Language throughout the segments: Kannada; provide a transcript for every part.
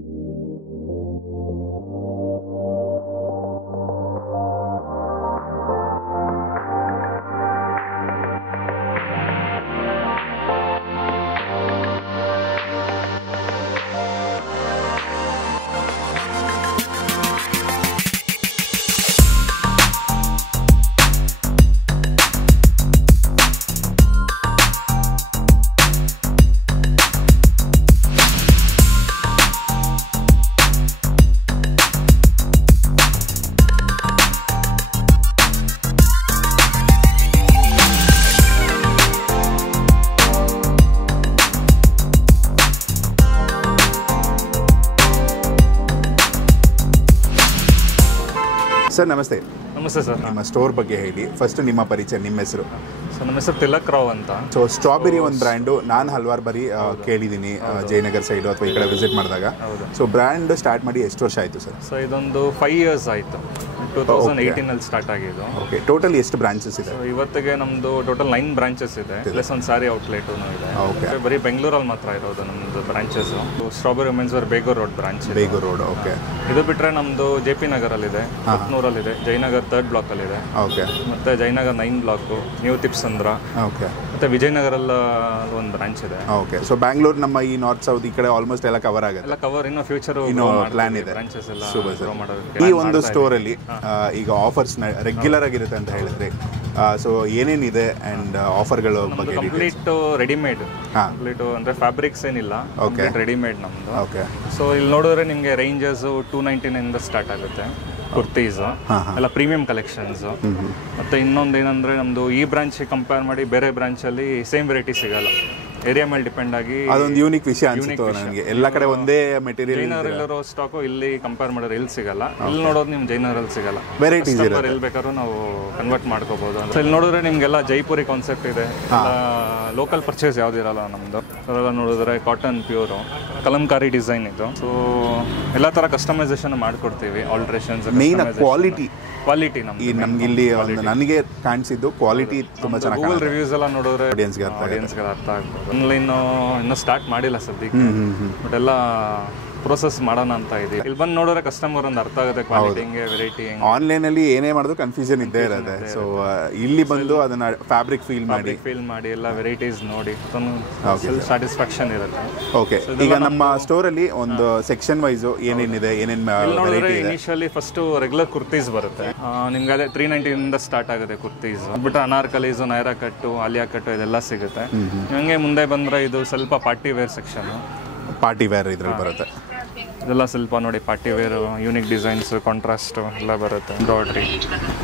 ಸರ್ ನಮಸ್ತೆ. ನಮಸ್ತೆ ಸರ್. ನಿಮ್ಮ ಸ್ಟೋರ್ ಬಗ್ಗೆ ಹೇಳಿ ಫಸ್ಟ್. ನಿಮ್ಮ ಪರಿಚಯ, ನಿಮ್ಮ ಹೆಸರು? ಸರ್ ನಮ್ಮ ಹೆಸರು ತಿಲಕ್ ರಾವ್ ಅಂತ. ಸೊ ಸ್ಟ್ರಾಬೆರಿ ಒಂದು ಬ್ರ್ಯಾಂಡು, ನಾನು ಹಲವಾರು ಬಾರಿ ಕೇಳಿದ್ದೀನಿ ಜಯನಗರ್ ಸೈಡು ಅಥವಾ ಈ ಕಡೆ ವಿಸಿಟ್ ಮಾಡಿದಾಗ. ಸೊ ಬ್ರ್ಯಾಂಡ್ ಸ್ಟಾರ್ಟ್ ಮಾಡಿ ಎಷ್ಟು ವರ್ಷ ಆಯಿತು ಸರ್? ಸೊ ಇದೊಂದು 5 years ಆಯಿತು. 2018 ಸ್ಟಾರ್ಟ್ ಆಗಿದ್ದು. ಓಕೆ. ಟೋಟಲ್ ಎಷ್ಟು ಬ್ರಾಂಚಸ್ ಇದೆ? ಇವತ್ತಿಗೆ ನಮ್ಮದು ಟೋಟಲ್ 9 branches ಇದೆ, ಪ್ಲಸ್ ಒಂದು ಸಾರಿ ಔಟ್ಲೆಟು ಇದೆ. ಓಕೆ. ಬರೀ ಬೆಂಗಳೂರಲ್ಲಿ ಮಾತ್ರ ಇರೋದು ನಮ್ಮದು branches. Strawberry women's wear Begur road branch. Begur road. Okay. ಇದು ಬಿಟ್ಟರೆ ನಮ್ಮದು JP ನಗರಲ್ಲಿದೆ, ಹತ್ನೂರಲ್ಲಿದೆ, ಜಯನಗರ್ 3rd ಬ್ಲಾಕಲ್ಲಿದೆ. ಓಕೆ. ಮತ್ತು Jayanagar 9 block, new Thippasandra. Okay. ಮತ್ತು ವಿಜಯನಗರಲ್ಲಿ ಒಂದು ಬ್ರಾಂಚ್ ಇದೆ. ಓಕೆ. ಸೊ ಬ್ಯಾಂಗ್ಳೂರ್ ನಮ್ಮ ಈ ನಾರ್ತ್ ಸೌತ್ ಈ ಕಡೆ ಆಲ್ಮೋಸ್ಟ್ ಎಲ್ಲ ಕವರ್ ಆಗುತ್ತೆ. ಎಲ್ಲ ಕವರ್ ಇನ್ನೂ ಫ್ಯೂಚರ್ ಪ್ಲಾನ್ ಇದೆ. ಬ್ರಾಂಚಸ್ ಎಲ್ಲ ಸೂಪರ್. ಈ ಒಂದು ಸ್ಟೋರಲ್ಲಿ ಈಗ ಆಫರ್ಸ್ ರೆಗ್ಯುಲರ್ ಆಗಿರುತ್ತೆ ಅಂತ ಹೇಳಿದ್ರೆ, ಸೊ ಏನೇನಿದೆ ಅಂಡ್ ಆಫರ್ಗಳು ಬಗ್ಗೆ? ಕಂಪ್ಲೀಟ್ ರೆಡಿಮೇಡ್, ಕಂಪ್ಲೀಟ್ ಅಂದ್ರೆ ಫ್ಯಾಬ್ರಿಕ್ಸ್ ಏನಿಲ್ಲ, ಕಂಪ್ಲೀಟ್ ರೆಡಿಮೇಡ್ ನಮ್ದು. ಓಕೆ. ಸೊ ಇಲ್ಲಿ ನೋಡಿದ್ರೆ ನಿಮಗೆ ರೇಂಜಸ್ 299 ಇಂದ ಸ್ಟಾರ್ಟ್ ಆಗುತ್ತೆ. ಕುರ್ತೀಸ್ ಎಲ್ಲ ಪ್ರೀಮಿಯಂ ಕಲೆಕ್ಷನ್ಸ್. ಮತ್ತೆ ಇನ್ನೊಂದು ಏನಂದ್ರೆ ನಮ್ದು ಈ ಬ್ರಾಂಚ್ ಕಂಪೇರ್ ಮಾಡಿ ಬೇರೆ ಬ್ರಾಂಚ್ ಅಲ್ಲಿ ಸೇಮ್ ವೆರೈಟಿ ಸಿಗಲ್ಲ. ಏರಿಯಾ ಮೇಲೆ ಡಿಪೆಂಡ್ ಆಗಿ ಅದೊಂದು ಯೂನಿಕ್ ವಿಷಯ ಅನ್ಸುತ್ತೆ ನನಗೆ. ಎಲ್ಲ ಕಡೆ ಒಂದೇ ಮೆಟೀರಿಯಲ್. ಜೈನಗರಲ್ಲಿರೋ ಸ್ಟಾಕು ಇಲ್ಲಿ ಕಂಪೇರ್ ಮಾಡಿದ್ರೆ ಇಲ್ಲಿ ಸಿಗಲ್ಲ. ಇಲ್ಲಿ ನೋಡೋದು ನಿಮ್ಗೆ ಜೈನಗರಲ್ಲಿ ಸಿಗಲ್ಲ. ವೆರೈಟೀಸ್ ಎಲ್ಲಿ ಬೇಕಾದ್ರೂ ನಾವು ಕನ್ವರ್ಟ್ ಮಾಡ್ಕೋಬಹುದು. ಅಂತ ಇಲ್ಲಿ ನೋಡಿದ್ರೆ ನಿಮ್ಗೆಲ್ಲ ಜೈಪುರಿ ಕಾನ್ಸೆಪ್ಟ್ ಇದೆ. ಲೋಕಲ್ ಪರ್ಚೇಸ್ ಯಾವ್ದಿರಲ್ಲ ನಮ್ದು. ಅದೆಲ್ಲ ನೋಡಿದ್ರೆ ಕಾಟನ್ ಪ್ಯೂರು ಕಲಂಕಾರಿ ಡಿಸೈನ್ ಇದು. ಸೊ ಎಲ್ಲ ತರ ಕಸ್ಟಮೈಸೇಷನ್ ಮಾಡ್ಕೊಡ್ತೀವಿ. ಆಲ್ಟ್ರೇಷನ್ಸ್, ಮೇನ್ ಕ್ವಾಲಿಟಿ ನಮ್ಗೆ ಇಲ್ಲಿ ನನಗೆ ಕಾಣಿಸಿದ್ದು ಕ್ವಾಲಿಟಿ ತುಂಬಾ ಚೆನ್ನಾಗಿ. ಗೂಗಲ್ ರಿವ್ಯೂಸ್ ಎಲ್ಲ ನೋಡಿದ್ರೆ ಆಡಿಯನ್ಸ್ಗೆ ಅರ್ಥ ಆಗ್ಬೋದು. ಆನ್ಲೈನ್ ಇನ್ನೂ ಸ್ಟಾರ್ಟ್ ಮಾಡಿಲ್ಲ ಸದ್ಯಕ್ಕೆ, ಬಟ್ ಎಲ್ಲ ಪ್ರೋಸೆಸ್ ಮಾಡೋಣ ಅಂತ ಇದೀವಿ. ಇಲ್ಲಿ ಬಂದು ನೋಡಿದ್ರೆ ಕಸ್ಟಮರ್ ಒಂದು ಅರ್ಥ ಆಗುತ್ತೆ ಕ್ವಾಲಿಟಿ ಹೆಂಗೆ, ವೆರೈಟಿ ಹೆಂಗೆ. ಆನ್ಲೈನ್ ಅಲ್ಲಿ ಏನೇ ಮಾಡಿದ್ರು ಕನ್ಫ್ಯೂಷನ್ ಇದ್ದೇ ಇರುತ್ತೆ. ಸೊ ಇಲ್ಲಿ ಬಂದು ಅದನ್ನ ಫ್ಯಾಬ್ರಿಕ್ ಫೀಲ್ ಮಾಡಿ ಎಲ್ಲ ವೆರೈಟೀಸ್ ನೋಡಿ ಸ್ಯಾಟಿಸ್ಫ್ಯಾಕ್ಷನ್ ಇರುತ್ತೆ. ಓಕೆ. ಈಗ ನಮ್ಮ ಸ್ಟೋರ್ ಅಲ್ಲಿ ಒಂದು ಸೆಕ್ಷನ್ ವೈಸ್ ಏನೇನಿದೆ, ನೋಡಿದ್ರೆ ಇನಿಷಿಯಲಿ ಫಸ್ಟ್ ರೆಗ್ಯುಲರ್ ಕುರ್ತೀಸ್ ಬರುತ್ತೆ. ನಿಮ್ಗೆ ಅದೇ 390 ಇಂದ ಸ್ಟಾರ್ಟ್ ಆಗುತ್ತೆ ಕುರ್ತೀಸ್. ಬಿಟ್ಟು ಅನಾರ್ಕಲೀಸ್, ನೈರಾ ಕಟ್ಟು, ಆಲಿಯಾ ಕಟ್ಟು ಇದೆಲ್ಲ ಸಿಗುತ್ತೆ. ಹಂಗೆ ಮುಂದೆ ಬಂದ್ರೆ ಇದು ಸ್ವಲ್ಪ party wear section. Party wear ಇದ್ರಲ್ಲಿ ಬರುತ್ತೆ. ಇದೆಲ್ಲ ಸ್ವಲ್ಪ ನೋಡಿ party wear, unique designs, contrast ಎಲ್ಲ ಬರುತ್ತೆ. ಎಂಬ್ರಾಯ್ಡ್ರಿ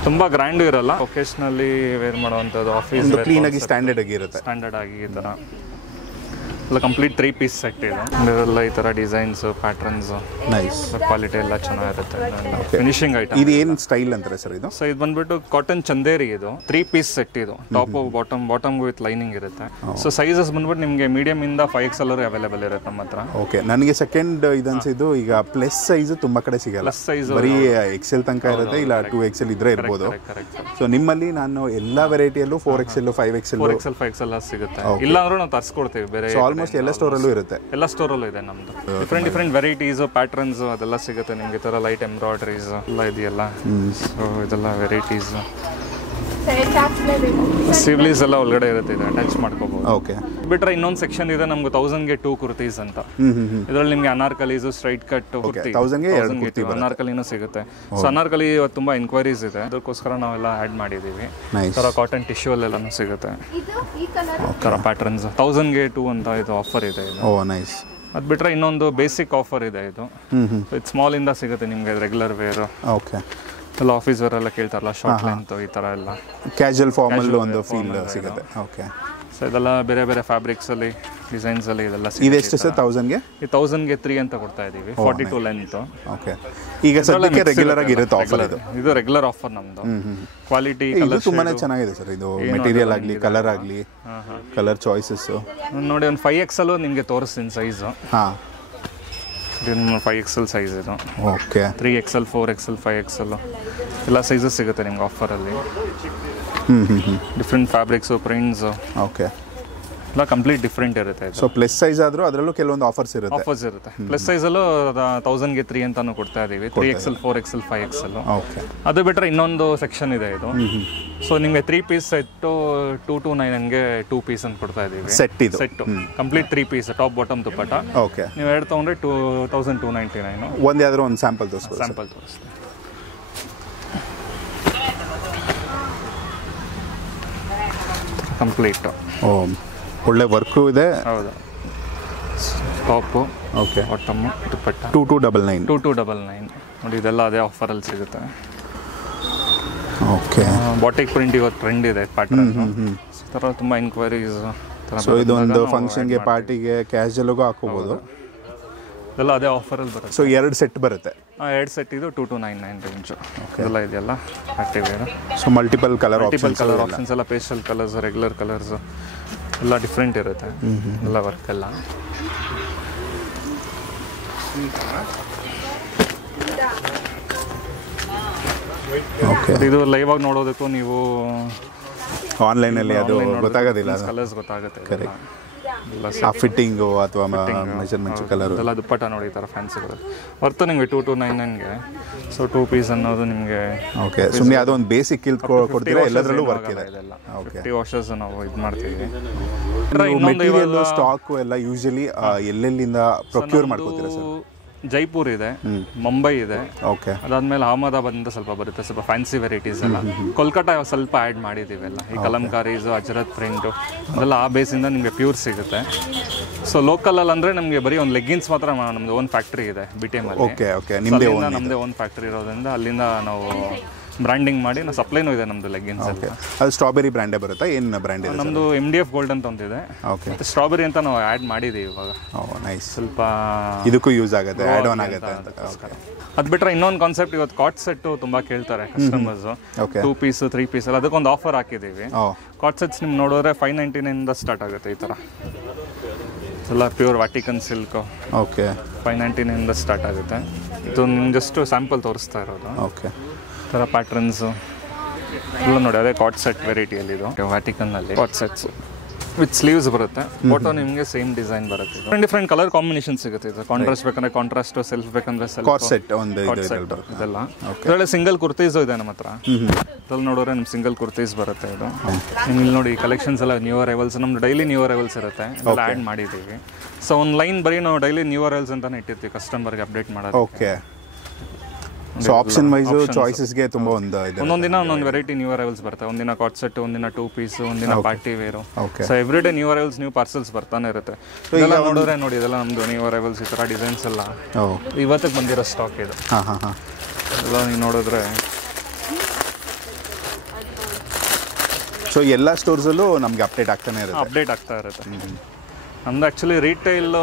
ತುಂಬಾ ಗ್ರ್ಯಾಂಡ್ ಇರಲ್ಲ, ಒಕೇಶನಲ್ಲಿ ವೇರ್ ಮಾಡುವಂಥದ್ದು. ಆಫೀಸ್ ಕ್ಲೀನ್ ಆಗಿ ಸ್ಟ್ಯಾಂಡರ್ಡ್ ಆಗಿ ಇರುತ್ತೆ. ಸ್ಟ್ಯಾಂಡರ್ಡ್ ಆಗಿ ಈ ಥರ ಎಲ್ಲ ಕಂಪ್ಲೀಟ್ 3 piece ಸೆಟ್ ಇದೆ. ಇದೆಲ್ಲ ಈ ಥರ ಡಿಸೈನ್ಸ್, ಪ್ಯಾಟರ್ನ್ಸ್, ನೈಸ್. ಕ್ವಾಲಿಟಿ ಎಲ್ಲ ಚೆನ್ನಾಗಿರುತ್ತೆ. Finishing item. ಇದು ಏನು ಸ್ಟೈಲ್ ಅಂತಾರೆ ಸರ್ ಇದು? ಸೊ ಇದು ಬಂದ್ಬಿಟ್ಟು ಕಾಟನ್ ಚಂದೇರಿ. ಇದು 3 piece ಸೆಟ್. ಇದು ಟಾಪ್ ಬಾಟಮ್ ವಿತ್ ಲೈನಿಂಗ್ ಇರುತ್ತೆ. ಸೊ ಸೈಜಸ್ ಬಂದ್ಬಿಟ್ಟು ನಿಮಗೆ ಮೀಡಿಯಂ ಇಂದ 5XL ಅವೈಲೇಬಲ್ ಇರುತ್ತೆ ನಮ್ಮ ಹತ್ರ. ಓಕೆ. ನನಗೆ ಸೆಕೆಂಡ್ ಇದನ್ಸಿದ್ದು ಈಗ ಪ್ಲಸ್ ಸೈಜ್ ತುಂಬಾ ಕಡೆ ಸಿಗಲ್ಲ. ಪ್ಲಸ್ ಸೈಜ್ ಬರೀ XL ತನಕ ಇರುತ್ತೆ, ಇಲ್ಲ 2XL ಇದ್ರೆ ಇರ್ಬೋದು. ಸೊ ನಿಮ್ಮಲ್ಲಿ ನಾನು ಎಲ್ಲಾ ವೆರೈಟಿಯಲ್ಲೂ 4XL, 5XL ಸಿಗುತ್ತೆ. ಇಲ್ಲ ಅಂದ್ರೂ ನಾವು ತರಿಸ್ಕೊಡ್ತೀವಿ ಬೇರೆ. ಆಲ್ಮೋಸ್ಟ್ ಎಲ್ಲ ಸ್ಟೋರಲ್ಲೂ ಇರುತ್ತೆ. ಎಲ್ಲ ಸ್ಟೋರಲ್ಲೂ ಇದೆ ನಮ್ದು. ಡಿಫ್ರೆಂಟ್ ವೆರೈಟೀಸ್, ಪ್ಯಾಟರ್ನ್ಸ್ ಅದೆಲ್ಲ ಸಿಗುತ್ತೆ ನಿಮಗೆ. ಥರ ಲೈಟ್ ಎಂಬ್ರಾಯ್ಡ್ರೀಸ್ ಎಲ್ಲ ಇದೆಯಲ್ಲ. ಸೊ ಇದೆಲ್ಲ ವೆರೈಟೀಸ್. ಸಿವ್ಲೀಸ್ ಎಲ್ಲ ಒಳಗಡೆ ಇರುತ್ತೆ, ಇದು ಅಟ್ಯಾಚ್ ಮಾಡ್ಕೋಬಹುದು. ಓಕೆ. ಬಿಟ್ರೆ ಇನ್ನೊಂದು ಸೆಕ್ಷನ್ ಇದೆ ನಮ್ಗೆ 1000ಗೆ 2 ಕುರ್ತೀಸ್ ಅಂತ. ಇದರಲ್ಲಿ ನಿಮ್ಗೆ ಅನಾರ್ಕಲೀಸ್, ಸ್ಟ್ರೈಟ್ ಕಟ್ ಕುರ್ತಿ, 1000ಗೆ ಅನಾರ್ಕಲಿನೂ ಸಿಗುತ್ತೆ. ಸೊ ಅನಾರ್ಕಲಿ ಇವತ್ತು ತುಂಬಾ ಎನ್ಕ್ವೈರೀಸ್ ಇದೆ, ಅದಕ್ಕೋಸ್ಕರ ನಾವೆಲ್ಲ ಆ್ಯಡ್ ಮಾಡಿದ್ದೀವಿ. ಥರ ಕಾಟನ್ ಟಿಶ್ಯೂ ಅಲ್ಲೆಲ್ಲನೂ ಸಿಗುತ್ತೆ. ಥರ ಪ್ಯಾಟರ್ನ್ಸ್ 1000ಗೆ 2 ಅಂತ ಇದು ಆಫರ್ ಇದೆ. ಓ ನೈಸ್. ಅದು ಬಿಟ್ರೆ ಇನ್ನೊಂದು ಬೇಸಿಕ್ ಆಫರ್ ಇದೆ. ಇದು ಸ್ಮಾಲ್ ಇಂದ ಸಿಗುತ್ತೆ ನಿಮಗೆ ರೆಗ್ಯುಲರ್ ವೇರ್. ಓಕೆ. ಎಲ್ಲ ಆಫೀಸ್ ವೇರ್ ಎಲ್ಲ ಕೇಳ್ತಾರಲ್ಲ, ಶಾರ್ಟ್ ಲೆಂತ್ ಈ ಥರ ಎಲ್ಲ ಕ್ಯಾಶುವಲ್ ಫಾರ್ಮಲ್ ಒಂದು ಫೀಲ್ ಸಿಗುತ್ತೆ. ಓಕೆ. ಸೊ ಇದೆಲ್ಲ ಬೇರೆ ಬೇರೆ ಫ್ಯಾಬ್ರಿಕ್ಸ್ ಅಲ್ಲಿ, ಡಿಸೈನ್ಸ್ ಅಲ್ಲಿ ಇದೆಲ್ಲ ಇದೆಷ್ಟು ಸರ್ 1000ಗೆ? ಈ 1000ಗೆ 3 ಅಂತ ಕೊಡ್ತಾ ಇದೀವಿ. 42 ಲೆಂತ್. ಓಕೆ. ಈಗ ಸದ್ಯಕ್ಕೆ ರೆಗ್ಯುಲರ್ ಆಗಿ ಇರುತ್ತೆ ಆಫರ್ ಇದು. ಇದು ರೆಗ್ಯುಲರ್ ಆಫರ್ ನಮ್ದು. ಕ್ವಾಲಿಟಿ ಇದು ತುಂಬಾನೇ ಚೆನ್ನಾಗಿದೆ ಸರ್. ಇದು ಮೆಟೀರಿಯಲ್ ಆಗಲಿ, ಕಲರ್ ಆಗಲಿ, ಕಲರ್ ಚಾಯ್ಸಸ್ ನೋಡಿ. ಒಂದು 5XL ನಿಮಗೆ ತೋರಿಸ್ತೀನಿ ಸೈಜ್. ಹಾಂ. 5XL ಸೈಜ್ ಇದು. ಓಕೆ. 3XL, 4XL, 5XL ಎಲ್ಲ ಸೈಜಸ್ ಸಿಗುತ್ತೆ ನಿಮ್ಗೆ ಆಫರಲ್ಲಿ. Different fabrics, prints. ಓಕೆ. ಎಲ್ಲ ಕಂಪ್ಲೀಟ್ ಡಿಫ್ರೆಂಟ್ ಇರುತ್ತೆ. ಸೊ ಪ್ಲಸ್ ಸೈಜ್ ಆದರೂ ಅದರಲ್ಲೂ ಕೆಲವೊಂದು ಆಫರ್ಸ್ ಇರುತ್ತೆ. ಪ್ಲಸ್ ಸೈಜಲ್ಲೂ 1000ಗೆ 3 ಅಂತಾನು ಕೊಡ್ತಾ ಇದೀವಿ. 3XL 4XL 5XL. ಓಕೆ, ಅದು ಬಿಟ್ಟರೆ ಇನ್ನೊಂದು ಸೆಕ್ಷನ್ ಇದೆ ಇದು. ಸೊ ನಿಮಗೆ 3 ಪೀಸ್ ಸೆಟ್ಟು 229ಗೆ 2 ಪೀಸ್ ಅಂತ ಕೊಡ್ತಾ ಇದೀವಿ. Set complete 3 piece top bottom ದುಪ್ಪಟ್ಟ. ಓಕೆ, ನೀವು 2 ತೊಗೊಂಡ್ರೆ 2299. ಒಂದು ಯಾವ್ದಾದ್ರು ಒಂದು ಸ್ಯಾಂಪಲ್ ತೋರಿಸ್ಬೋದು? ಸ್ಯಾಂಪಲ್ ತೋರಿಸ್ತೀನಿ. ಕಂಪ್ಲೀಟ್ ಒಳ್ಳೆ ವರ್ಕು ಇದೆ. ಹೌದು, ಟಾಪು, ಓಕೆ, ಬಾಟಮ್ಮು, ದುಪ್ಪಟ್ಟ 2299 ನೋಡಿ. ಇದೆಲ್ಲ ಅದೇ ಆಫರಲ್ಲಿ ಸಿಗುತ್ತೆ. ಓಕೆ, ಬಾಟಿಕ್ ಪ್ರಿಂಟ್ ಇವತ್ತು ಟ್ರೆಂಡ್ ಇದೆ ಪ್ಯಾಟರ್ನ್. ಈ ಥರ ತುಂಬ ಇನ್ಕ್ವೈರೀಸ್. ಸೊ ಇದೊಂದು ಫಂಕ್ಷನ್ಗೆ, ಪಾರ್ಟಿಗೆ, ಕ್ಯಾಶುಯಲ್ಗೂ ಹಾಕೋಬೋದು. ಇದೆಲ್ಲ ಅದೇ ಆಫರಲ್ಲಿ ಬರುತ್ತೆ. ಸೊ 2 ಸೆಟ್ ಬರುತ್ತೆ. 2 ಸೆಟ್ ಇದು 2299 ರೇಂಜು. ಇದೆಲ್ಲ ಇದೆಯಲ್ಲ active wear. So multiple colour options ಎಲ್ಲ, ಪೇಸ್ಟಲ್ ಕಲರ್ಸ್, ರೆಗ್ಯುಲರ್ ಕಲರ್ಸ್ ಎಲ್ಲ ಡಿಫ್ರೆಂಟ್ ಇರುತ್ತೆ. ಎಲ್ಲ ವರ್ಕ್ ಎಲ್ಲ. ಓಕೆ, ಇದು ಲೈವ್ ಆಗಿ ನೋಡೋದಕ್ಕೂ ನೀವು ಆನ್ಲೈನಲ್ಲಿ ಅದು ಗೊತ್ತಾಗೋದಿಲ್ಲ, ಕಲರ್ಸ್ ಗೊತ್ತಾಗುತ್ತೆ. ಆ ಫಿಟ್ಟಿಂಗು ಅಥವಾ ಮೆಜರ್ಮೆಂಟ್ಸ್ ಕಲರ್ ಎಲ್ಲ ದುಪ್ಪಟ್ಟ ನೋಡಿ ಈ ಥರ ಫ್ಯಾನ್ಸಿ ಕಲರ್ ವರ್ತು ನಿಮಗೆ 2299ಗೆ. ಸೊ 2 ಪೀಸ್ ಅನ್ನೋದು ನಿಮಗೆ ಓಕೆ, ಸುಮ್ಮನೆ ಅದು ಒಂದು ಬೇಸಿಕ್ ಕಿಲ್ ಕೊಡ್ತೀರಾ, ಎಲ್ಲದರಲ್ಲೂ ವರ್ಕ್ ಇದೆ. ಓಕೆ, 50 ವಾಷಸ್ ನಾವು ಇದು ಮಾಡ್ತೀವಿ. ಮೆಟೀರಿಯಲ್ ಸ್ಟಾಕು ಎಲ್ಲ ಯೂಶಲಿ ಎಲ್ಲೆಲ್ಲಿಂದ ಪ್ರೊಕ್ಯೂರ್ ಮಾಡ್ಕೋತೀರಾ ಸರ್? ಜೈಪುರ್ ಇದೆ, ಮುಂಬೈ ಇದೆ, ಓಕೆ, ಅದಾದ್ಮೇಲೆ ಅಹಮದಾಬಾದಿಂದ ಸ್ವಲ್ಪ ಬರುತ್ತೆ, ಸ್ವಲ್ಪ ಫ್ಯಾನ್ಸಿ ವೆರೈಟೀಸ್ ಎಲ್ಲ. ಕೋಲ್ಕತ್ತಾ ಸ್ವಲ್ಪ ಆ್ಯಡ್ ಮಾಡಿದ್ದೀವಿ ಎಲ್ಲ. ಈ ಕಲಂಕಾರೀಸು, ಅಜರತ್ ಪ್ರಿಂಟು ಅದೆಲ್ಲ ಆ ಬೇಸಿಂದ ನಿಮಗೆ ಪ್ಯೂರ್ ಸಿಗುತ್ತೆ. ಸೊ ಲೋಕಲಲ್ಲಿ ಅಂದರೆ ನಮಗೆ ಬರೀ ಒಂದು ಲೆಗ್ಗಿನ್ಸ್ ಮಾತ್ರ ನಮ್ಮದು ಓನ್ ಫ್ಯಾಕ್ಟ್ರಿ ಇದೆ BTM ಅಲ್ಲಿ. ಓಕೆ ಓಕೆ, ನಮ್ಮದೇ ಓನ್ ಫ್ಯಾಕ್ಟ್ರಿ ಇರೋದ್ರಿಂದ ಅಲ್ಲಿಂದ ನಾವು ಬ್ರ್ಯಾಂಡಿಂಗ್ ಮಾಡಿ ನಾವು ಸಪ್ಲೈನೂ ಇದೆ ನಮ್ಮದು ಲೆಗ್ಗಿನ್ಸ್. ಓಕೆ, ಅದು ಸ್ಟ್ರಾಬೆರಿ ಬ್ರ್ಯಾಂಡೇ ಬರುತ್ತಾ? ಏನು ಬ್ರ್ಯಾಂಡ್ ಇದೆ ನಮ್ಮದು MDF ಗೋಲ್ಡ್ ಅಂತ ಒಂದಿದೆ. ಓಕೆ, ಮತ್ತು ಸ್ಟ್ರಾಬೆರಿ ಅಂತ ನಾವು ಆ್ಯಡ್ ಮಾಡಿದ್ದೀವಿ ಇವಾಗ. ನೈಸ್, ಸ್ವಲ್ಪ ಇದಕ್ಕೂ ಯೂಸ್ ಆಗುತ್ತೆ, ಆ್ಯಡ್ ಆನ್ ಆಗುತ್ತೆ ಅಂತ. ಅದು ಬಿಟ್ಟರೆ ಇನ್ನೊಂದು ಕಾನ್ಸೆಪ್ಟ್, ಇವತ್ತು ಕಾಟ್ ಸೆಟ್ಟು ತುಂಬ ಕೇಳ್ತಾರೆ ಕಸ್ಟಮರ್ಸು. 2 ಪೀಸ್ 3 ಪೀಸ್ ಎಲ್ಲ, ಅದಕ್ಕೊಂದು ಆಫರ್ ಹಾಕಿದ್ದೀವಿ. ಕಾಟ್ ಸೆಟ್ಸ್ ನಿಮ್ಗೆ ನೋಡಿದ್ರೆ 599ಇಂದ ಸ್ಟಾರ್ಟ್ ಆಗುತ್ತೆ. ಈ ಥರ ಎಲ್ಲ ಪ್ಯೂರ್ ವ್ಯಾಟಿಕನ್ ಸಿಲ್ಕು. ಓಕೆ, 599ಇಂದ ಸ್ಟಾರ್ಟ್ ಆಗುತ್ತೆ. ಇದು ನಿಮ್ಗೆ ಜಸ್ಟ್ ಸ್ಯಾಂಪಲ್ ತೋರಿಸ್ತಾ ಇರೋದು. ಓಕೆ, ಥರ ಪ್ಯಾಟ್ರನ್ಸು ಎಲ್ಲ ನೋಡಿ. ಅದೇ ಕಾಟ್ ಸೆಟ್ ವೆರೈಟಿಯಲ್ಲಿ ಇದು ವ್ಯಾಟಿಕನ್ನಲ್ಲಿ ಕಾಟ್ ಸೆಟ್ಸ್ ವಿತ್ ಸ್ಲೀವ್ಸ್ ಬರುತ್ತೆ. ಫೋಟೋ ನಿಮಗೆ ಸೇಮ್ ಡಿಸೈನ್ ಬರುತ್ತೆ. ಡಿಫ್ರೆಂಟ್ ಕಲರ್ ಕಾಂಬಿನೇಷನ್ ಸಿಗುತ್ತೆ. ಇದು ಕಾಂಟ್ರಾಸ್ಟ್ ಬೇಕಂದ್ರೆ ಕಾಂಟ್ರಾಸ್ಟ್, ಸೆಲ್ಫ್ ಬೇಕಂದ್ರೆ ಸೆಲ್ಫ್. ಕಾಟ್ ಸೆಟ್ ಒಂದು ಇದೆಲ್ಲ ಇದರಲ್ಲಿ ಸಿಂಗಲ್ ಕುರ್ತೀಸು ಇದೆ ನಮ್ಮ ಹತ್ರ. ಇದ್ರಲ್ಲಿ ನೋಡಿದ್ರೆ ನಿಮ್ಗೆ ಸಿಂಗಲ್ ಕುರ್ತೀಸ್ ಬರುತ್ತೆ. ಇದು ನಿಮ್ಗೆ ಇಲ್ಲಿ ನೋಡಿ ಕಲೆಕ್ಷನ್ಸ್ ಎಲ್ಲ ನ್ಯೂ ಅರೈವಲ್ಸ್, ನಮ್ದು ಡೈಲಿ ನ್ಯೂ ಅರೈವಲ್ಸ್ ಇರುತ್ತೆ, ಎಲ್ಲ ಆ್ಯಡ್ ಮಾಡಿದ್ದೀವಿ. ಸೊ ಒಂದು ಲೈನ್ ಬರೀ ನಾವು ಡೈಲಿ ನ್ಯೂ ಅರೈವಲ್ಸ್ ಅಂತಾನೆ ಇಟ್ಟಿರ್ತೀವಿ ಕಸ್ಟಮರ್ಗೆ ಅಪ್ಡೇಟ್ ಮಾಡೋದು. ಓಕೆ, ಸೊ ಆಪ್ಷನ್ ವೈಸ್ ಚಾಯ್ಸಸ್ಗೆ ತುಂಬ ಒಂದು ಇದೆ. ಒಂದೊಂದು ದಿನ ಒಂದೊಂದು ವೆರೈಟಿ ನ್ಯೂ ಅರೈವಲ್ಸ್ ಬರುತ್ತೆ. ಒಂದಿನ ಕಾಟ್ ಸೆಟ್, ಒಂದಿನ 2 ಪೀಸ್, ಒಂದಿನ party wear. So every day new arrivals, new parcels ಬರ್ತಾನೆ ಇರುತ್ತೆ. ಇದೆಲ್ಲ ನೋಡಿದ್ರೆ ನೋಡಿ, ಇದೆಲ್ಲ ನಮ್ಮದು ನ್ಯೂ ಅರೈವಲ್ಸ್. ಈ ಥರ ಡಿಸೈನ್ಸ್ ಎಲ್ಲ ಇವತ್ತಿಗೆ ಬಂದಿರೋ ಸ್ಟಾಕ್ ಇದು. ಎಲ್ಲ ನೀವು ನೋಡಿದ್ರೆ ಸೊ ಎಲ್ಲ ಸ್ಟೋರ್ಸಲ್ಲೂ ನಮಗೆ ಅಪ್ಡೇಟ್ ಆಗ್ತಾನೆ ಇರುತ್ತೆ. ನಮ್ದು ಆ್ಯಕ್ಚುಲಿ ರೀಟೇಲು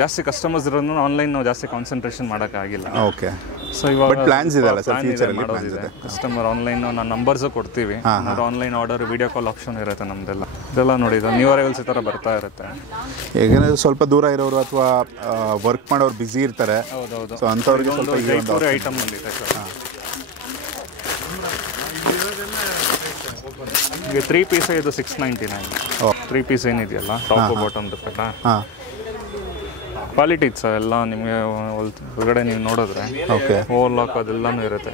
ಜಾಸ್ತಿ ಕಸ್ಟಮರ್ಸ್ ಇರೋದು, ಆನ್ಲೈನ್ ನಾವು ಜಾಸ್ತಿ ಕಾನ್ಸಂಟ್ರೇಷನ್ ಮಾಡೋಕ್ಕಾಗಿಲ್ಲ. ಓಕೆ, ಸೊ ಇವಾಗ ಪ್ಲಾನ್ಸ್ ಇದೆಲ್ಲ ಸರ್, ಫ್ಯೂಚರಲ್ಲಿ ಕಸ್ಟಮರ್ ಆನ್ಲೈನ್ ನಾನು ನಂಬರ್ಸು ಕೊಡ್ತೀವಿ. Online order, video call option ಇರುತ್ತೆ ನಮ್ದೆಲ್ಲ. ಇದೆಲ್ಲ ನೋಡಿ, ಇದು ನ್ಯೂ ಅರೈವಲ್ಸ್ ಈ ಥರ ಬರ್ತಾ ಇರುತ್ತೆ. ಹೇಗೆ ಸ್ವಲ್ಪ ದೂರ ಇರೋರು ಅಥವಾ ವರ್ಕ್ ಮಾಡೋರು ಬ್ಯುಸಿ ಇರ್ತಾರೆ. ಹೌದೌದು, ಸೊ ಅಂಥವ್ರಿಗೆ ಸ್ವಲ್ಪ ಜೈಪುರಿ ಐಟಮ್ ಬಂದಿದೆ ಸರ್. ಈಗ 3 ಪೀಸ್ ಇದು 699. 3 ಪೀಸ್ ಏನಿದೆಯಲ್ಲ, ಟಾಪ್ ಬಾಟಮ್ ದುಪ್ಪಟ್ಟ ಕ್ವಾಲಿಟಿ ಇತ್ತು ಸರ್. ಎಲ್ಲ ನಿಮಗೆ ಒಳಗಡೆ ನೀವು ನೋಡಿದ್ರೆ ಓವರ್ಲಾಕ್ ಅದೆಲ್ಲನೂ ಇರುತ್ತೆ.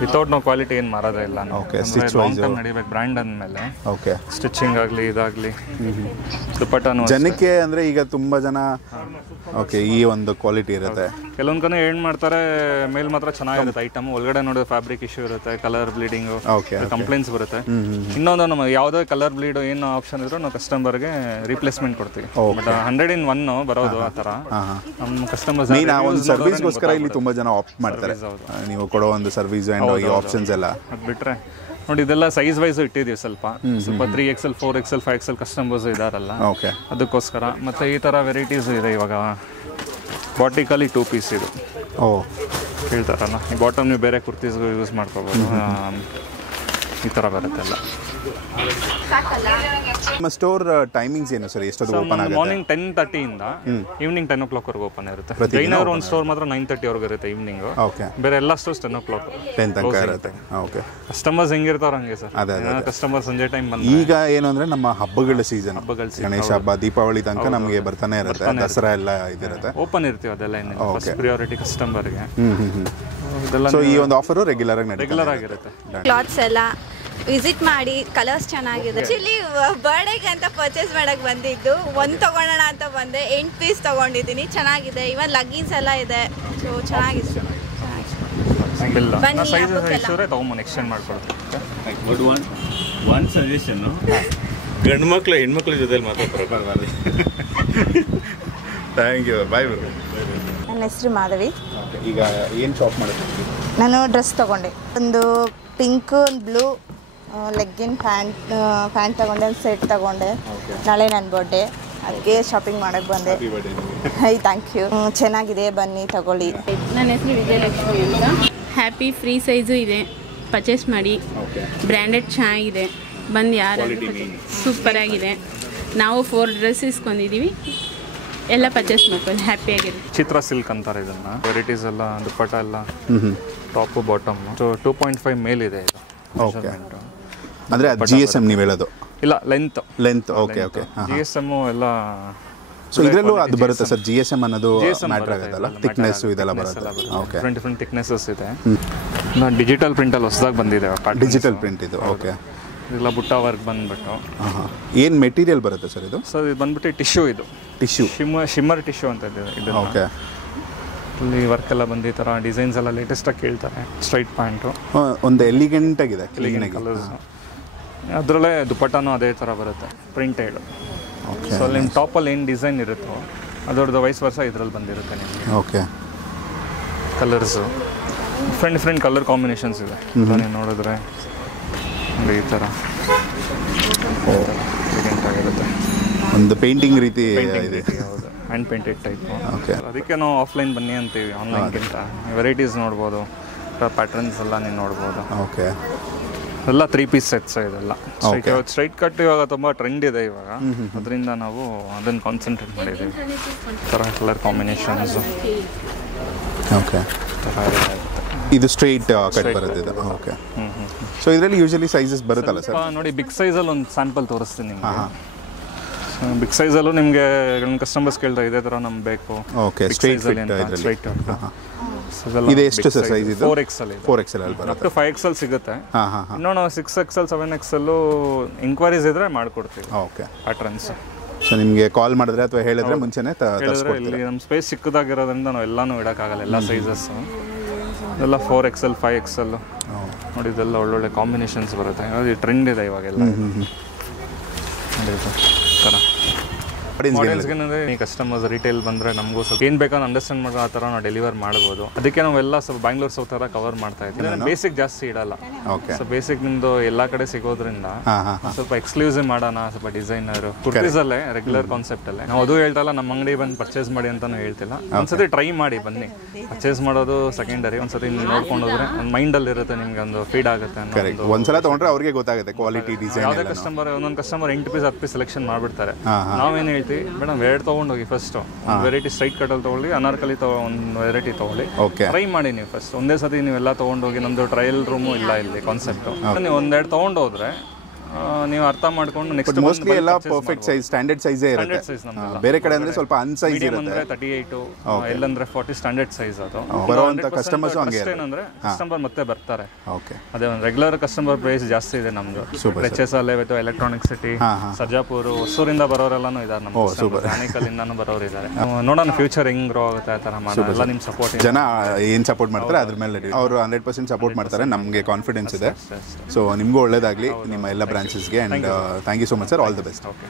ವಿತೌಟ್ ನಾವು ಕ್ವಾಲಿಟಿ ಏನು ಮಾರೋದೇ ಇಲ್ಲ. ಲಾಂಗ್ ಟರ್ಮ್ ನಡಿಬೇಕು ಬ್ರ್ಯಾಂಡ್ ಅಂದಮೇಲೆ. ಸ್ಟಿಚಿಂಗ್ ಆಗಲಿ ಇದಾಗಲಿ ದುಪ್ಪಟ್ಟನು ಜನಕ್ಕೆ ಅಂದರೆ ಈಗ ತುಂಬ ಜನ ಓಕೆ ಈ ಒಂದು ಕ್ವಾಲಿಟಿ ಇರುತ್ತೆ. ಕೆಲವೊಂದು ಕಡೆ ಏನು ಮಾಡ್ತಾರೆ, ಮೇಲ್ ಮಾತ್ರ ಚೆನ್ನಾಗಿರುತ್ತೆ ಐಟಮ್, ಒಳಗಡೆ ನೋಡಿದ್ರೆ ಫ್ಯಾಬ್ರಿಕ್ ಇಶ್ಯೂ ಇರುತ್ತೆ, ಕಲರ್ ಬ್ಲೀಡಿಂಗು, ಕಂಪ್ಲೇಂಟ್ಸ್ ಬರುತ್ತೆ. ಇನ್ನೊಂದು ನಮ್ಮ ಯಾವುದೇ ಕಲರ್ ಬ್ಲೀಡು ಏನು ಆಪ್ಷನ್ ಇದ್ರೂ ನಾವು ಕಸ್ಟಮರ್ಗೆ ರೀಪ್ಲೇಸ್ಮೆಂಟ್ ಕೊಡ್ತೀವಿ. ಬಟ್ 100 in 1 ಬರೋದು ಆ ಥರ ನಮ್ಮ ಕಸ್ಟಮರ್ಸ್. ಒಂದು ಸರ್ವಿಸ್ಗೋಸ್ಕರ ಇಲ್ಲಿ ತುಂಬ ಜನ ಆಪ್ಟ್ ಮಾಡ್ತಾರೆ, ನೀವು ಕೊಡೋ ಒಂದು ಸರ್ವಿಸ್ ಆ್ಯಂಡ್ ಈ ಆಪ್ಷನ್ಸ್ ಎಲ್ಲ. ಅದು ಬಿಟ್ಟರೆ ನೋಡಿ, ಇದೆಲ್ಲ ಸೈಜ್ ವೈಸು ಇಟ್ಟಿದ್ದೀವಿ. ಸ್ವಲ್ಪ 3XL 4XL 5XL ಕಸ್ಟಮರ್ಸ್ ಇದಾರಲ್ಲ, ಅದಕ್ಕೋಸ್ಕರ. ಮತ್ತು ಈ ಥರ ವೆರೈಟೀಸು ಇದೆ ಇವಾಗ. ಬಾಟಿಕಲ್ಲಿ 2 ಪೀಸ್ ಇದು ಹೇಳ್ತಾರಲ್ಲ, ಈ ಬಾಟಮ್ ನೀವು ಬೇರೆ ಕುರ್ತೀಸ್ಗೂ ಯೂಸ್ ಮಾಡ್ಕೋಬೋದು. ಈ ಥರ ಬರುತ್ತೆ ಎಲ್ಲ. ನಿಮ್ಮ ಸ್ಟೋರ್ ಟೈಮಿಂಗ್ಸ್ ಏನು ಸರ್, ಎಷ್ಟೊತ್ತು ಓಪನ್ ಆಗುತ್ತೆ? ಮಾರ್ನಿಂಗ್ 10:30 ಇಂದ ಈವ್ನಿಂಗ್ 10 o'clock ವರೆಗೂ ಓಪನ್ ಇರುತ್ತೆ. ಜೈನಗರ ಒಂದು ಸ್ಟೋರ್ ಮಾತ್ರ 9:30 ವರೆಗೂ ಇರುತ್ತೆ ಈವ್ನಿಂಗ್. ಓಕೆ. ಬೇರೆ ಎಲ್ಲ ಸ್ಟೋರ್ಸ್ 10 o'clock 10 ತನಕ ಇರುತ್ತೆ. ಓಕೆ. ಕಸ್ಟಮರ್ಸ್ ಹೆಂಗಿರ್ತಾರೋ ಹಂಗೆ ಸರ್. ಕಸ್ಟಮರ್ ಸಂಜೆ ಟೈಮ್ ಬಂದು ಈಗ ಏನು ಅಂದ್ರೆ ನಮ್ಮ ಹಬ್ಬಗಳ ಸೀಸನ್, ಗಣೇಶ ಹಬ್ಬ, ದೀಪಾವಳಿ ತನಕ ನಮಗೆ ಬರ್ತಾನೆ ಇರುತ್ತೆ, ದಸರಾ ಎಲ್ಲ ಇದಿರುತ್ತೆ. ಓಪನ್ ಇರ್ತೀವಿ ಅದೆಲ್ಲ. ಫಸ್ಟ್ ಪ್ರಿಯಾರಿಟಿ ಕಸ್ಟಮರ್ಗೆ. ಇದೆಲ್ಲ ಸೊ ಈ ಒಂದು ಆಫರ್ ರೆಗ್ಯುಲರ್ ಆಗಿರುತ್ತೆ. ಕ್ಲಾತ್ಸ್ ಎಲ್ಲ ವಿಸಿಟ್ ಮಾಡಿ, ಕಲರ್ಸ್ ಚೆನ್ನಾಗಿದೆ. ಆ್ಯಕ್ಚುಲಿ ಬರ್ಡೇಗೆ ಅಂತ ಪರ್ಚೇಸ್ ಮಾಡಕ್ಕೆ ಬಂದಿದ್ದು, ಒಂದು ತೊಗೊಳೋಣ ಅಂತ ಬಂದೆ, 8 ಪೀಸ್ ತೊಗೊಂಡಿದ್ದೀನಿ. ಚೆನ್ನಾಗಿದೆ. ಇವನ್ ಲಗ್ಗಿನ್ಸ್ ಎಲ್ಲ ಇದೆ. ಸೊ ಚೆನ್ನಾಗಿದೆ. ಬನ್ನಿ ತಗೊಂಬಂದು ಎಕ್ಸ್ಚೇಂಜ್ ಮಾಡ್ಕೊಡ್ತೀವಿ. ಒನ್ ಸಜೆಷನ್ನು, ಗಂಡು ಮಕ್ಕಳು ಹೆಣ್ಮಕ್ಳ ಜೊತೆ ಮಾತಾಡ್ತಾರೆ. Thank you. ಬಾಯ್. ನನ್ನ ಹೆಸರು ಮಾಧವಿ. ಈಗ ಏನು ಶಾಪ್ ಮಾಡ್ತೀವಿ? ನಾನು ಡ್ರೆಸ್ ತೊಗೊಂಡೆ, ಒಂದು ಪಿಂಕ್, ಒಂದು ಬ್ಲೂ ಲೆಗ್ಗಿನ್ ಪ್ಯಾಂಟ್ ತೊಗೊಂಡೆ, ಒಂದು ಸೆಟ್ ತೊಗೊಂಡೆ. ನಾಳೆ ನನ್ನ ಬರ್ಡೇ, ಅದಕ್ಕೆ ಶಾಪಿಂಗ್ ಮಾಡೋಕ್ಕೆ ಬಂದೆ. Hi, thank you. ಚೆನ್ನಾಗಿದೆ, ಬನ್ನಿ ತಗೊಳ್ಳಿ. ನನ್ನ ಹೆಸರು ವಿಜಯಲಕ್ಷ್ಮಿ ಅಂತ. ಹ್ಯಾಪಿ ಫ್ರೀ ಸೈಜು ಇದೆ, ಪರ್ಚೇಸ್ ಮಾಡಿ. ಬ್ರ್ಯಾಂಡೆಡ್ ಚೆನ್ನಾಗಿದೆ, ಬಂದು ಯಾರಾದರೂ ಸೂಪರ್ ಆಗಿದೆ. ನಾವು 4 ಡ್ರೆಸ್ ಇಸ್ಕೊಂಡಿದ್ದೀವಿ, ಎಲ್ಲ ಪರ್ಚೇಸ್ ಮಾಡ್ಕೊಂಡು ಹ್ಯಾಪಿಯಾಗಿದೆ. ಚಿತ್ರ ಸಿಲ್ಕ್ ಅಂತಾರೆ ಇದನ್ನು. ವೆರೈಟೀಸ್ ಎಲ್ಲ, ದುಪ್ಪಟ್ಟ ಎಲ್ಲ, ಟಾಪು ಬಾಟಮ್. ಸೊ 2.5 ಮೇಲಿದೆ ಇದು. ಓಕೆ. ಅಂದರೆ GSM ನೀವು ಹೇಳೋದು? ಇಲ್ಲ, ಲೆಂತ್. ಓಕೆ. GSM ಎಲ್ಲ. ಸೊ ಇದರಲ್ಲೂ ಅದು ಬರುತ್ತೆ ಸರ್, GSM ಅನ್ನೋದು ಮ್ಯಾಟರ್ ಆಗುತ್ತಲ್ಲ, ಥಿಕ್ನೆಸ್ ಇದೆಲ್ಲ ಬರುತ್ತೆ. ಓಕೆ. ಡಿಫ್ರೆಂಟ್ ಥಿಕ್ನೆಸಸ್ ಇದೆ. ಡಿಜಿಟಲ್ ಪ್ರಿಂಟಲ್ಲಿ ಹೊಸದಾಗಿ ಬಂದಿದೆ. ಡಿಜಿಟಲ್ ಪ್ರಿಂಟ್ ಇದು. ಓಕೆ. ಇದೆಲ್ಲ ಬುಟ್ಟ ವರ್ಕ್ ಬಂದ್ಬಿಟ್ಟು. ಏನು ಮೆಟೀರಿಯಲ್ ಬರುತ್ತೆ ಸರ್ ಇದು? ಸರ್ ಇದು ಬಂದ್ಬಿಟ್ಟು ಟಿಶ್ಯೂ. ಇದು ಶಿಮ್ಮರ್ ಟಿಶ್ಯೂ ಅಂತ ಇದೆ ಇದು. ಓಕೆ. ಇಲ್ಲಿ ವರ್ಕ್ ಎಲ್ಲ ಬಂದು ಈ ಥರ ಡಿಸೈನ್ಸ್ ಎಲ್ಲ ಲೇಟೆಸ್ಟಾಗಿ ಕೇಳ್ತಾರೆ. ಸ್ಟ್ರೈಟ್ ಪ್ಯಾಂಟು, ಒಂದು ಎಲಿಗೆಂಟ್ ಆಗಿದೆ, ಕಲರ್ಸ್. ಅದರಲ್ಲೇ ದುಪ್ಪಟ್ಟನೂ ಅದೇ ಥರ ಬರುತ್ತೆ, ಪ್ರಿಂಟೆಡ್. ಸೊ ಅಲ್ಲಿ ನಿಮ್ಮ ಟಾಪಲ್ಲಿ ಏನು ಡಿಸೈನ್ ಇರುತ್ತೋ ಅದರದ್ದು ವೈಸ್ ವರ್ಷ ಇದರಲ್ಲಿ ಬಂದಿರುತ್ತೆ ನಿಮಗೆ. Okay. Colours different colour combinations ಇದೆ. ನೀವು ನೋಡಿದ್ರೆ ಈ ಥರ ಆಗಿರುತ್ತೆ. ಒಂದು ಪೇಂಟಿಂಗ್ ರೀತಿ ಇದೆ. ಹೌದು, ಹ್ಯಾಂಡ್ ಪೇಂಟೆಡ್ ಟೈಪ್. ಓಕೆ. ಅದಕ್ಕೆ ನಾವು ಆಫ್ಲೈನ್ ಬನ್ನಿ ಅಂತೀವಿ, ಆನ್ಲೈನ್ಗಿಂತ. ವೆರೈಟೀಸ್ ನೋಡ್ಬೋದು, ಪ್ಯಾಟರ್ನ್ಸ್ ಎಲ್ಲ ನೀವು ನೋಡ್ಬೋದು. ಓಕೆ. ಎಲ್ಲ 3 ಪೀಸ್ ಸೆಟ್ಸ್ ಇದೆಲ್ಲ. ಸ್ಟ್ರೈಟ್ ಕಟ್ ಇವಾಗ ತುಂಬ ಟ್ರೆಂಡ್ ಇದೆ ಇವಾಗ, ಅದರಿಂದ ನಾವು ಅದನ್ನು ಕಾನ್ಸಂಟ್ರೇಟ್ ಮಾಡಿದ್ದೀವಿ. ಥರ ಕಲರ್ ಕಾಂಬಿನೇಷನ್ಸು. ಓಕೆ. ಇದು ಸ್ಟ್ರೈಟ್ ಕಟ್ ಬರುತ್ತೆ ಇದು. ಓಕೆ. ಸೊ ಇದರಲ್ಲಿ ಯೂಶಲಿ ಸೈಜಸ್ ಬರುತ್ತಲ್ಲ ಸರ್? ನೋಡಿ, ಬಿಗ್ ಸೈಜಲ್ಲಿ ಒಂದು ಸ್ಯಾಂಪಲ್ ತೋರಿಸ್ತೀನಿ ನಿಮಗೆ. ಬಿಗ್ ಸೈಜಲ್ಲೂ ನಿಮಗೆ ಕಸ್ಟಮರ್ಸ್ ಕೇಳ್ತಾರೆ ಇದೇ ಥರ ನಮ್ಗೆ ಬೇಕು. ಓಕೆ. ಸ್ಟ್ರೈಟ್ ಇದು ಎಷ್ಟು ಸರ್ ಸೈಜ್ ಇದು? 4XL. 4XL ಅಲ್ಲಿ ಬರುತ್ತೆ. ಅಪ್ ಟು 5XL ಸಿಗುತ್ತೆ. ಇನ್ನೂ ನಾವು 6XL 7XL ಇನ್ಕ್ವೈರೀಸ್ ಇದ್ರೆ ಮಾಡ್ಕೊಡ್ತೀವಿ. ಓಕೆ. ಪ್ಯಾಟರ್ನ್ಸ್. ಸೊ ನಿಮಗೆ ಕಾಲ್ ಮಾಡಿದ್ರೆ ಅಥವಾ ಹೇಳಿದ್ರೆ ಮುಂಚೆನೇ ಹೇಳಿದ್ರೆ, ಇಲ್ಲಿ ನಮ್ಮ ಸ್ಪೇಸ್ ಚಿಕ್ಕದಾಗಿರೋದ್ರಿಂದ ನಾವು ಎಲ್ಲನೂ ಇಡೋಕ್ಕಾಗಲ್ಲ, ಎಲ್ಲ ಸೈಜಸ್. ಇದೆಲ್ಲ 4XL 5XL ನೋಡಿ, ಇದೆಲ್ಲ ಒಳ್ಳೊಳ್ಳೆ ಕಾಂಬಿನೇಷನ್ಸ್ ಬರುತ್ತೆ. ಅದು ಟ್ರೆಂಡ್ ಇದೆ ಇವಾಗೆಲ್ಲ. ಥರ ಮಾಡೆಲ್ಸ್ಗೇನಂದರೆ ಈ ಕಸ್ಟಮರ್ಸ್ ರಿಟೇಲ್ ಬಂದರೆ ನಮಗೂ ಸ್ವಲ್ಪ ಏನು ಬೇಕೋ ಅಂಡರ್ಸ್ಟ್ಯಾಂಡ್ ಮಾಡೋ ಆ ಥರ ನಾವು ಡೆಲಿವರ್ ಮಾಡ್ಬೋದು. ಅದಕ್ಕೆ ನಾವೆಲ್ಲ ಸ್ವಲ್ಪ ಬ್ಯಾಂಗ್ಳೂರ್ ಸೌತ್ ಥರ ಕವರ್ ಮಾಡ್ತಾ ಇದ್ದೀವಿ. ಬೇಸಿಕ್ ಜಾಸ್ತಿ ಇಡಲ್ಲ. ಸೊ ಬೇಸಿಕ್ ನಿಮ್ಮದು ಎಲ್ಲ ಕಡೆ ಸಿಗೋದ್ರಿಂದ ಸ್ವಲ್ಪ ಎಕ್ಸ್ಕ್ಲೂಸಿವ್ ಮಾಡೋಣ, ಸ್ವಲ್ಪ ಡಿಸೈನರು ಕುರ್ತೀಸಲ್ಲೇ ರೆಗ್ಯುಲರ್ ಕಾನ್ಸೆಪ್ಟಲ್ಲೇ. ನಾವು ಅದು ಹೇಳ್ತಲ್ಲ, ನಮ್ಮ ಅಂಗಡಿ ಬಂದು ಪರ್ಚೇಸ್ ಮಾಡಿ ಅಂತಲೂ ಹೇಳ್ತಿಲ್ಲ. ಒಂದ್ಸತಿ ಟ್ರೈ ಮಾಡಿ ಬನ್ನಿ. ಪರ್ಚೇಸ್ ಮಾಡೋದು ಸೆಕೆಂಡರಿ. ಒಂದ್ಸತಿ ನೋಡ್ಕೊಂಡು ಹೋದ್ರೆ ಒಂದು ಮೈಂಡಲ್ಲಿ ಇರುತ್ತೆ, ನಿಮ್ಗೆ ಒಂದು ಫೀಡ್ ಆಗುತ್ತೆ. ಒಂದ್ಸಲ ತೊಗೊಂಡ್ರೆ ಅವ್ರಿಗೆ ಗೊತ್ತಾಗುತ್ತೆ ಕ್ವಾಲಿಟಿ, ಡಿಸೈನ್. ಯಾವುದೇ ಕಸ್ಟಮರ್, ಒಂದೊಂದು ಕಸ್ಟಮರ್ 8 ಪೀಸ್ 10 ಪೀಸ್ ಸೆಲೆಕ್ಷನ್ ಮಾಡಿಬಿಡ್ತಾರೆ. ನಾವೇನು ಹೇಳ್ತೀವಿ, ಮೇಡಮ್ 2 ತೊಗೊಂಡೋಗಿ ಫಸ್ಟು. ವೆರೈಟಿ ಸ್ಟ್ರೈಟ್ ಕಟ್ಟಲ್ಲಿ ತೊಗೊಳ್ಳಿ, ಅನಾರ್ಕಲಿ ಒಂದು ವೆರೈಟಿ ತೊಗೊಳ್ಳಿ, ಟ್ರೈ ಮಾಡಿ ನೀವು ಫಸ್ಟ್. ಒಂದೇ ಸತಿ ನೀವೆಲ್ಲ ತೊಗೊಂಡೋಗಿ, ನಮ್ಮದು ಟ್ರಯಲ್ ರೂಮು ಇಲ್ಲ ಇಲ್ಲಿ ಕಾನ್ಸೆಪ್ಟು. ನೀವು 1-2 ತೊಗೊಂಡೋದ್ರೆ ನೀವು ಅರ್ಥ ಮಾಡ್ಕೊಂಡು ನೆಕ್ಸ್ಟ್ ಮೋಸ್ಟ್ಲಿ ಎಲ್ಲ ಪರ್ಫೆಕ್ಟ್ ಸೈಜ್, ಸ್ಟ್ಯಾಂಡರ್ಡ್ ಸೈಜೇ ಇರುತ್ತೆ. ಬೇರೆ ಕಡೆ ಅಂದ್ರೆ ಸ್ವಲ್ಪ ಅನ್ಸೈಜ್ ಇರುತ್ತೆ. 38 ಎಲ್ಲಂದ್ರೆ 40 ಸ್ಟ್ಯಾಂಡರ್ಡ್ ಸೈಜ್. ಅದು ಬರುವಂತ ಕಸ್ಟಮರ್ಸ್ ಹಂಗೆ ಏನಂದ್ರೆ ಕಸ್ಟಮರ್ ಮತ್ತೆ ಬರ್ತಾರೆ. ಓಕೆ. ಅದೇ ಒಂದು ರೆಗ್ಯುಲರ್ ಕಸ್ಟಮರ್ ಬೇಸ್ ಜಾಸ್ತಿ ಇದೆ ನಮ್ದು. ಎಚ್.ಎಸ್. ಅಲ್ಲೇ ಎಲೆಕ್ಟ್ರಾನಿಕ್ ಸಿಟಿ, ಸರ್ಜಾಪುರ, ಹೊಸೂರಿಂದ ಬರೋರೆಲ್ಲಾನು ಇದ್ದಾರೆ. ನಮ್ಮ ಆನೇಕಲ್ಲಿಂದಾನು ಬರೋರು ಇದ್ದಾರೆ. ನೋಡೋಣ ಫ್ಯೂಚರ್ ಹೆಂಗ್ ಗ್ರೋ ಆಗುತ್ತೆ, ಆ ಥರ ಮಾಡೋಣ. ಎಲ್ಲ ನಿಮ್ಮ ಸಪೋರ್ಟ್, ಜನ ಏನು ಸಪೋರ್ಟ್ ಮಾಡ್ತಾರೆ ಅದ್ರ ಮೇಲೆ ಅವರು 100% ಸಪೋರ್ಟ್ ಮಾಡ್ತಾರೆ. ನಮಗೆ ಕಾನ್ಫಿಡೆನ್ಸ್ ಇದೆ. ಸೊ ನಿಮಗೂ ಒಳ್ಳೇದಾಗಲಿ ನಿಮ್ಮ ಎಲ್ಲ ಬ್ರಾಂಚಸ್ಗೆ. And thank you so much sir. All the best. Okay.